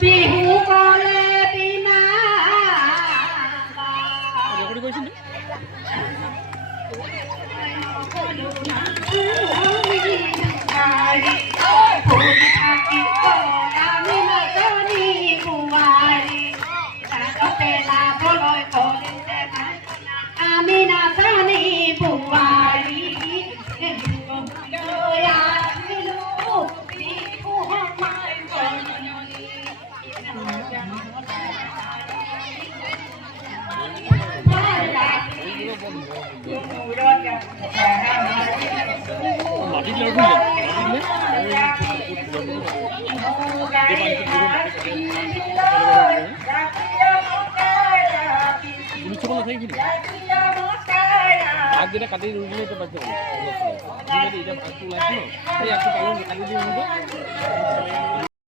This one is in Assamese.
বিহু কলে বিনা আমি নাজানি বুৱাৰী আগদিনা কাটি ৰুই দিলে এতিয়া বাচ্চা এতিয়া ভাতটো ওলাইছে ন সেই আগটো পালোঁ কাটি দিওঁ